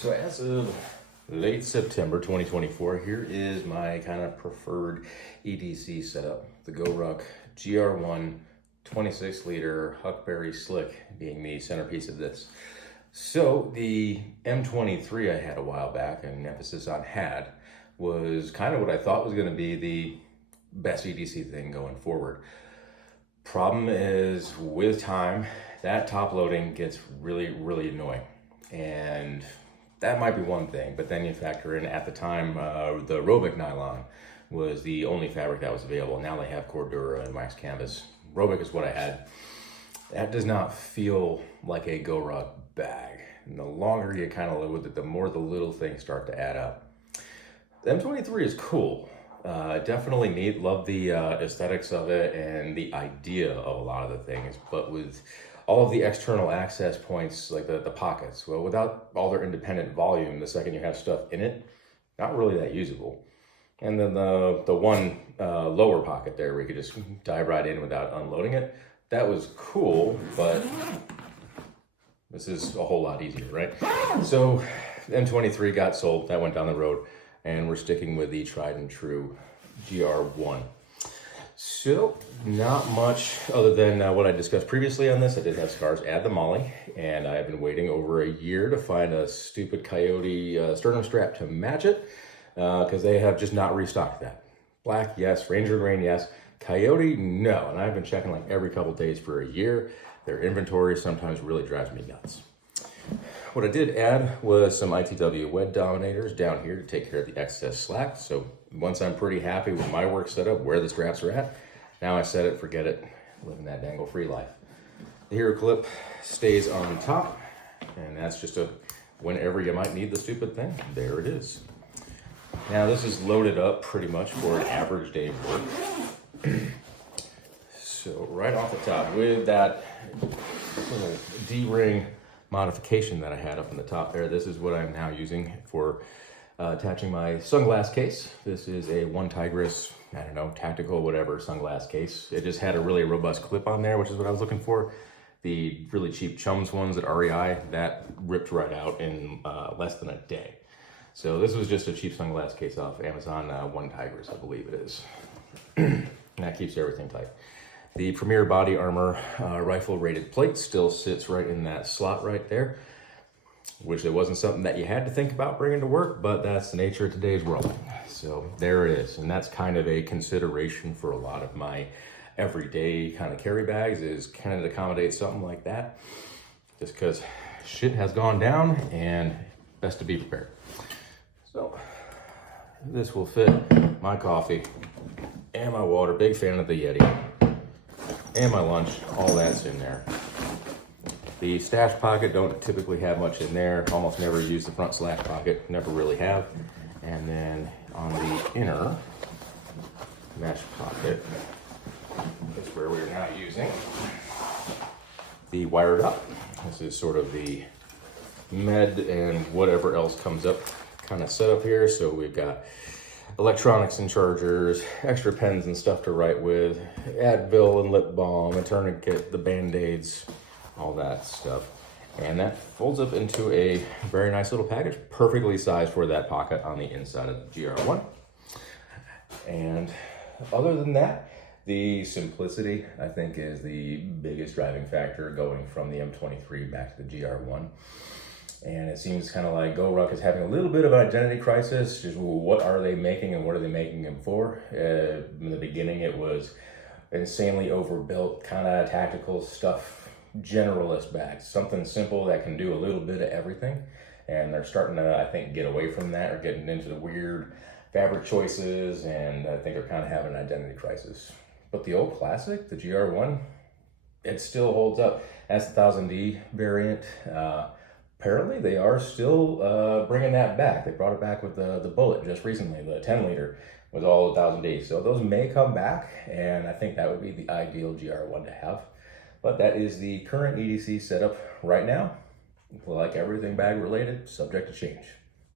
So as of late September 2024, here is my kind of preferred EDC setup. The GoRuck GR1 26 liter Huckberry Slick being the centerpiece of this. So the M23 I had a while back, and emphasis on had, was kind of what I thought was going to be the best EDC thing going forward. Problem is, with time, that top loading gets really annoying. And that might be one thing, but then you factor in at the time, the Robic nylon was the only fabric that was available. Now they have Cordura and wax canvas. Robic is what I had. That does not feel like a GoRuck bag. And the longer you kind of live with it, the more the little things start to add up. The M23 is cool. Definitely neat. Love the aesthetics of it and the idea of a lot of the things, but with all of the external access points, like the pockets, well, without all their independent volume, the second you have stuff in it, not really that usable. And then the one lower pocket there where you could just dive right in without unloading it, that was cool, but this is a whole lot easier, right? So M23 got sold, that went down the road, and we're sticking with the tried and true GR1. So, not much other than what I discussed previously on this. I did have scars, add the molly, and I've been waiting over a year to find a stupid Coyote sternum strap to match it, because they have just not restocked that. Black, yes. Ranger Green, yes. Coyote, no. And I've been checking like every couple days for a year. Their inventory sometimes really drives me nuts. What I did add was some ITW wed dominators down here to take care of the excess slack. So once I'm pretty happy with my work setup, where the straps are at, now I set it, forget it, living that dangle free life. The hero clip stays on top, and that's just a whenever you might need the stupid thing, there it is. Now this is loaded up pretty much for an average day of work. So right off the top, with that little D-ring modification that I had up in the top there, this is what I'm now using for attaching my sunglass case. This is a One Tigris, I don't know, tactical, whatever, sunglass case. It just had a really robust clip on there, which is what I was looking for. The really cheap Chums ones at REI, that ripped right out in less than a day. So this was just a cheap sunglass case off Amazon, One Tigris, I believe it is. And that keeps everything tight. The Premier Body Armor rifle rated plate still sits right in that slot right there, which it wasn't something that you had to think about bringing to work, but that's the nature of today's world. So there it is. And that's kind of a consideration for a lot of my everyday kind of carry bags, is kind of to accommodate something like that, just because shit has gone down and best to be prepared. So this will fit my coffee and my water. Big fan of the Yeti. And my lunch, all that's in there. The stash pocket, don't typically have much in there. Almost never use the front slash pocket, never really have. And then on the inner mesh pocket is where we're now using the wired up. This is sort of the med and whatever else comes up kind of setup here. So we've got electronics and chargers, extra pens and stuff to write with, Advil and lip balm, a tourniquet, the Band-Aids, all that stuff. And that folds up into a very nice little package, perfectly sized for that pocket on the inside of the GR1. And other than that, the simplicity, I think, is the biggest driving factor going from the M23 back to the GR1. And it seems kind of like GoRuck is having a little bit of an identity crisis. Just what are they making and what are they making them for? In the beginning, it was insanely overbuilt, kind of tactical stuff, generalist bags, something simple that can do a little bit of everything. And they're starting to, I think, get away from that, or getting into the weird fabric choices, and I think they're kind of having an identity crisis. But the old classic, the GR1, it still holds up. That's the 1000D variant. Apparently, they are still bringing that back. They brought it back with the Bullet just recently. The 10 liter was all 1000D. So those may come back, and I think that would be the ideal GR1 to have. But that is the current EDC setup right now. Like everything bag related, subject to change.